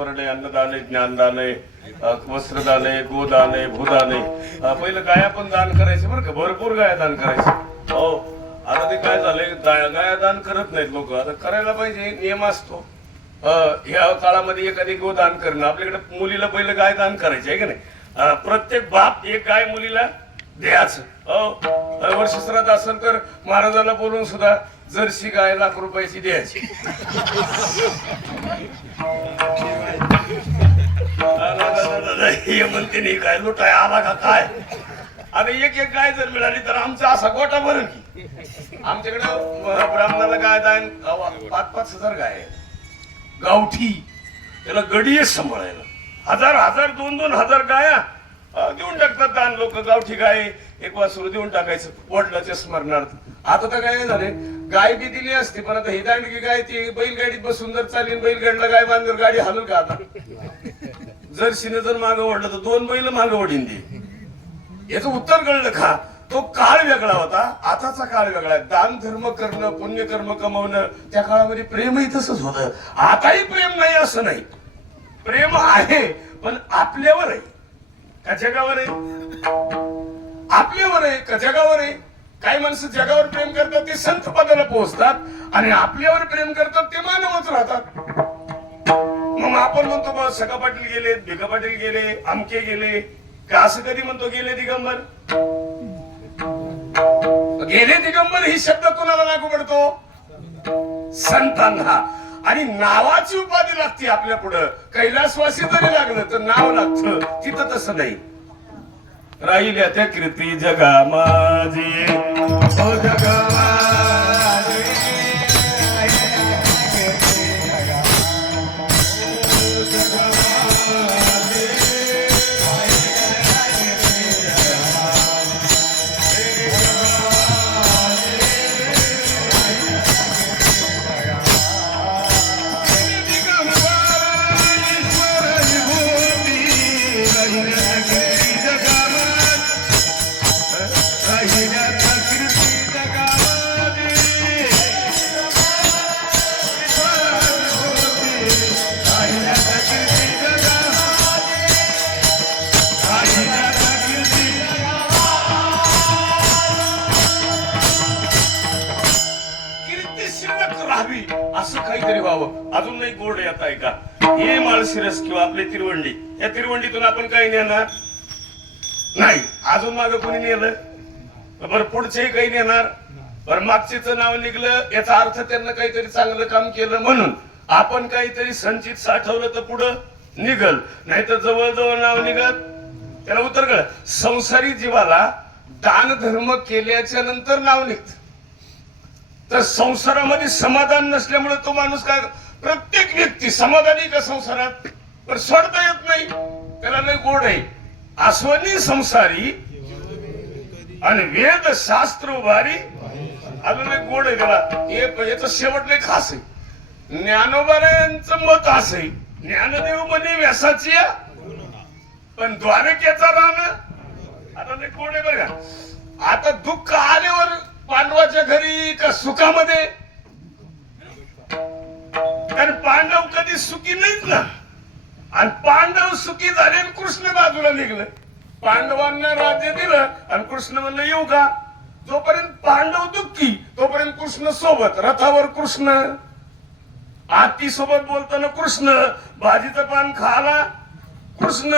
स्मरण आहे अन्नदान आहे ज्ञानदान आहे वस्त्रदान आहे गोदान आहे भूदान. आहे पहिलं गाया पण दान करायचे बरं का? भरपूर गाया दान करायचे. हो. आता ते काय झालंय गाया दान करत नाहीत लोक. आता करायला पाहिजे नियम असतो. ह्या काळामध्ये एखादी गोदान करणं. आपल्याकडे मुलीला पहिलं गाय दान करायचं आहे का नाही? प्रत्येक बाप एक गाय मुलीला द्यायचं. हो. वर्ष श्राद्ध असेल तर महाराजांना बोलून सुद्धा जर्सी गाय लाख रुपयाची द्यायची. हे म्हणते नाही काय लुटाय आला का काय? अरे एक एक गाय जर मिळाली तर आमचा असा गोटा भरून की आमच्याकडे ब्राह्मणाला गाय दान पाच पाच हजार गाय गावठी त्याला गडी सांभाळायला. हजार हजार दोन दोन हजार गाया देऊन टाकतात दान लोक गावठी गाय. एक वासूर देऊन टाकायचं वडिलाच्या स्मरणार्थ. आता तर काय झाले. गाय बी दिली असती पण आता ही दांडगी गाय ती बैलगाडीत बसून जर चालीन बैलगाडीला गाय बांधल्यावर गाडी हलून का आता? जर शिने जर मागं ओढलं तर दोन बैल मागं ओढीन दे याचं उत्तर कळलं का? तो काळ वेगळा होता. आताचा काळ वेगळा आहे. दान धर्म करणं पुण्यकर्म कमवणं त्या काळामध्ये प्रेमही तसंच होतं. आताही प्रेम नाही असं नाही. प्रेम आहे पण आपल्यावर आहे का जगावर आहे आपल्यावर आहे का जगावर आहे काही माणसं जगावर प्रेम करतात ते संत पदाला पोहोचतात आणि आपल्यावर प्रेम करतात ते मानवच राहतात. मग आपण म्हणतो बा सखा पाटील गेले भिका पाटील गेले अमके गेले. का असं कधी म्हणतो गेले दिगंबर गेले दिगंबर ही शब्द कोणाला लागू पडतो? संतांना. आणि नावाची उपाधी लागते आपल्या पुढं. कैलासवासी जरी लागलं तर नाव लागत. तिथं तसं नाही. राहिल्या त्या कीर्ती जगा माझी. जगा माझी. अजूनही गोड येत आहे का हे माळशिरस किंवा आपली तिरवंडी. या तिरवंडीतून आपण काही नेणार? नाही. अजून माग कोणी नेलं? बरं पुढचेही काही नेणार? बरं मागचेच नाव निघलं. याचा अर्थ त्यांना काहीतरी चांगलं काम केलं म्हणून. आपण काहीतरी संचित साठवलं तर पुढं निघल. नाही तर जवळजवळ नाव निघत त्याला उत्तर कळ संसारी जीवाला दान धर्म केल्याच्यानंतर नाव निघत. तर संसारामध्ये समाधान नसल्यामुळे तो माणूस काय प्रत्येक व्यक्ती समाधानी का संसारात? पण सोडता येत नाही. त्याला लय गोड आहे. आस्वनी संसारी आणि वेद शास्त्र उभारी. अजून एक गोड आहे त्याला. हे याचं शेवट लय खास आहे. ज्ञानोबारायांचं मत असे ज्ञानदेव म्हणे व्यासाची या, पण द्वारकेचा रान आता लय गोड आहे बघा आता दुःख आल्यावर पांडवाच्या घरी का सुखामध्ये कारण पांडव कधी सुखी नाहीत ना. आणि पांडव सुखी झाले आणि कृष्ण बाजूला निघलं. पांडवांना राज्य दिलं आणि कृष्ण म्हणलं येऊ का? जोपर्यंत पांडव दुःखी तोपर्यंत कृष्ण सोबत रथावर कृष्ण. आती सोबत बोलताना कृष्ण भाजीचं पान खाला. कृष्ण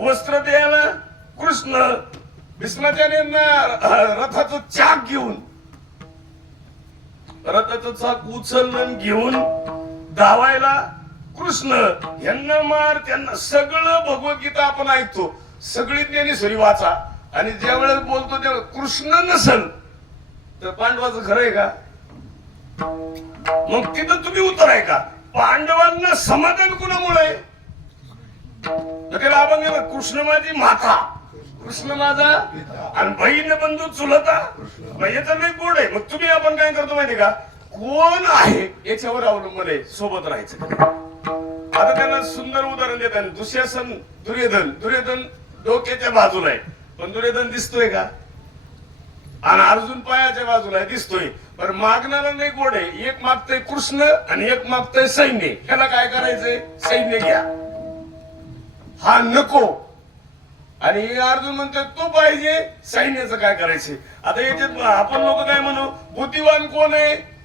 वस्त्र द्यायला. कृष्ण भीष्माचार्यांना अं, रथाचं चाक घेऊन रथाचं चाक उचललं घेऊन धावायला कृष्ण यांना मार त्यांना सगळं भगवद्गीता आपण ऐकतो. सगळी ज्ञानेश्वरी वाचा. आणि ज्या वेळेस बोलतो तेव्हा कृष्ण नसल तर पांडवाचं खरं आहे का? मग तिथं तुम्ही उत्तर आहे का पांडवांना समाधान कुणामुळे? त्याला आहे बघ, कृष्ण माझी माता. कृष्ण माझा आणि बहीण बंधू चुलता. मग याचं गोड आहे. मग तुम्ही आपण काय करतो माहिती का? कोण आहे याच्यावर अवलंबून आहे सोबत राहायचं. आता त्यांना सुंदर उदाहरण देतात. दुसऱ्यासन दुर्योधन. दुर्योधन डोक्याच्या बाजूला आहे. पण दुर्योधन दिसतोय का? आणि अर्जुन पायाच्या बाजूला आहे, दिसतोय. पण मागणारा नाही गोड आहे. एक मागतय कृष्ण आणि एक मागतय सैन्य. ह्याला काय करायचंय? सैन्य घ्या. हा नको. आणि हे अर्जुन म्हणतो तो पाहिजे. सैन्याचं काय करायचंय? आता याच्यात आपण लोक काय म्हणू? बुद्धिवान कोण आहे?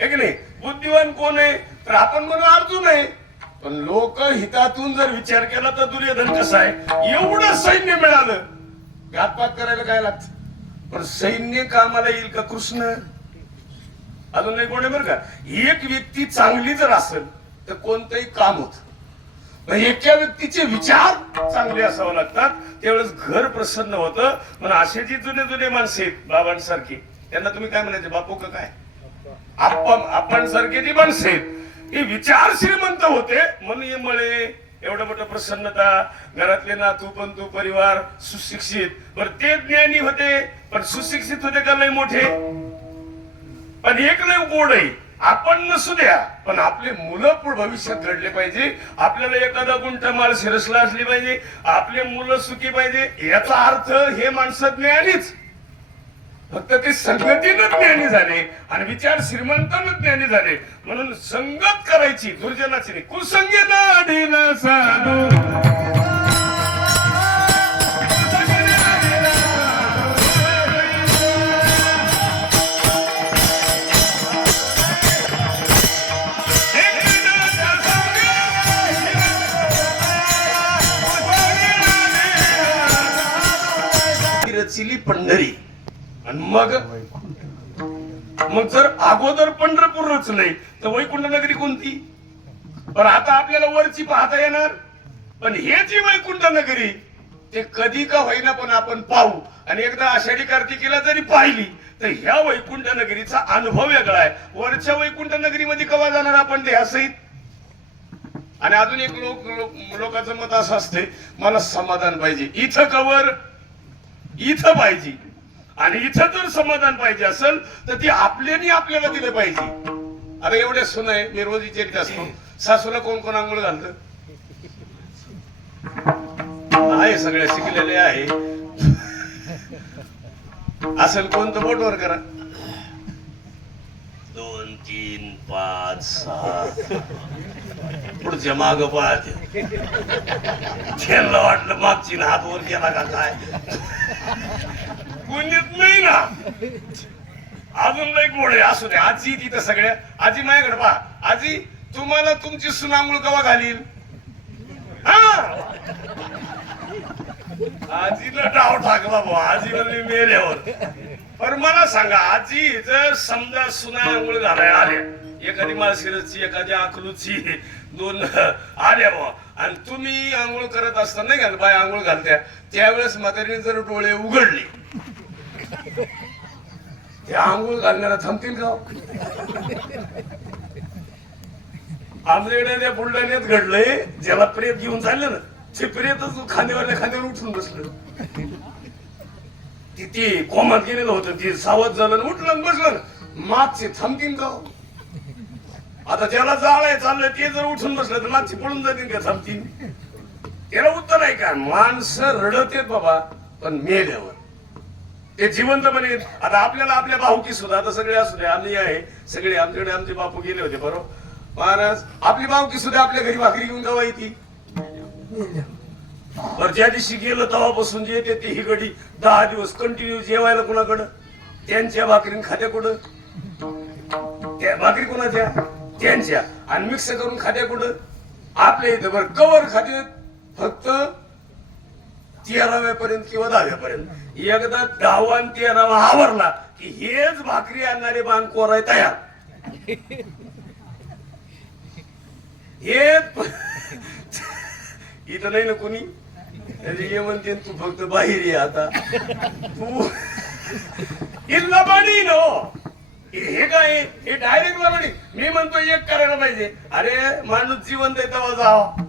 हे की नाही? बुद्धिवान कोण आहे? तर आपण म्हणू अर्जुन आहे. पण लोक हितातून जर विचार केला तर दुर्योधन कसं आहे? एवढं सैन्य मिळालं. घातपात करायला काय लागत? पण सैन्य कामाला येईल का कृष्ण? अजून नाही कोण आहे बरं का? एक व्यक्ती चांगली जर असेल तर कोणतंही काम होत. मग एका व्यक्तीचे विचार चांगले असावे लागतात. त्यावेळेस घर प्रसन्न होतं. पण असे जी जुने जुने माणसे आहेत बाबांसारखी त्यांना तुम्ही काय म्हणायचे? बापू का काय? आपण आपण सारखे जी माणसे हे विचार श्रीमंत होते. म्हणून हे मळे एवढं मोठं प्रसन्नता. घरातले नातू तू परिवार सुशिक्षित. बर ते ज्ञानी होते पण सुशिक्षित होते का लय मोठे? पण एक लय गोड आहे. आपण नसू द्या पण आपले मुलं पुढे भविष्यात घडले पाहिजे. आपल्याला एखादा गुंठ माल शिरसला असली पाहिजे. आपले मुलं सुखी पाहिजे. याचा अर्थ हे माणसं ज्ञानीच. फक्त ते संगतीनं ज्ञानी झाले आणि विचार श्रीमंतानं ज्ञानी झाले. म्हणून संगत करायची दुर्जनाची नाही. साधू. मग? मग जर अगोदर पंढरपूर रचलंय तर वैकुंठ नगरी कोणती? पण आता आपल्याला वरची पाहता येणार. पण हे जी वैकुंठ नगरी ते कधी का होईना पण आपण पाहू. आणि एकदा आषाढी कार्तिकीला जरी पाहिली तर ह्या वैकुंठ नगरीचा अनुभव वेगळा आहे. वरच्या वैकुंठ नगरीमध्ये कवा जाणार आपण देहासहित? आणि अजून एक लोक लोक- लोकांचं मत असं असते मला समाधान पाहिजे. इथं कवर इथं पाहिजे. आणि इथं जर समाधान पाहिजे असेल तर ती आपल्याने आपल्याला दिलं पाहिजे. आता एवढ्या सुन आहे मी रोज विचारित असतो. सासूला कोण कोण आंघोळ घालतं? आहे सगळ्या शिकलेले आहे. असेल कोणतं बोटवर करा. दोन तीन पाच सहा. पुढच्या माग पाहते. त्यांना वाटलं मागची हात वर केला का काय? गुंजित नाही ना. अजून लई गोड असू दे. आजी तिथं सगळ्या. आजी माझ्याकडे पहा. आजी तुम्हाला तुमची सुनांगुळ कवा घालील? हा? आजीला डाव टाकला भाऊ आजी म्हणजे मेल्यावर. पण मला सांगा आजी जर समजा सुना आंघोळ घालायला आल्या एखादी माळशिरसची एखादी अकलूची दोन आल्या बुवा. आणि तुम्ही आंघोळ करत असताना नाही घाल बाय आंघोळ घालत्या त्यावेळेस म्हातारीने जर डोळे उघडले ते आंघोळ घालण्याला थांबतील का? आमच्याकडे त्या बुलढाण्यात घडलंय ज्याला प्रेत घेऊन चाललं ना ते प्रेतच खांद्यावरल्या खांद्यावर उठून बसलं. किती कोमात गेलेलं होतं ती सावध झालं उठलं बसलं. मागचे थांबतील का? आता ज्याला जाळाय चाललंय ते जर उठून बसलं तर मागचे पळून जातील का थांबतील? त्याला उत्तर आहे का? माणसं रडत आहेत बाबा पण मेल्यावर. ते जिवंत जिवंतपणे आता आपल्याला आपल्या भाऊकी सुद्धा आता सगळे असू दे आम्ही आहे. सगळे आमच्याकडे आमचे बापू गेले होते बरोबर? महाराज आपली भाऊकी सुद्धा आपल्या घरी भाकरी घेऊन जावा येते बरं ज्या दिवशी गेलं तेव्हापासून जे येते ते ही गडी दहा दिवस कंटिन्यू जेवायला कुणाकडं? त्यांच्या भाकरी खात्या कुठं? त्या भाकरी कोणाच्या? त्यांच्या. आणि मिक्स करून खात्या कुठं? आपल्या इथं. बरं कवर खाते फक्त तेराव्यापर्यंत किंवा दहाव्यापर्यंत. एकदा दहावा आणि आवरला की हेच भाकरी आणणारे बांध कोराय तयार. हे इथं नाही ना कोणी? हे ये म्हणते तू फक्त बाहेर ये आता. तू इल्ला पाणी नो हो. हे. काय? हे डायरेक्ट लबडी मी म्हणतो एक करायला पाहिजे. अरे माणूस जिवंत आहे तेव्हा जावा.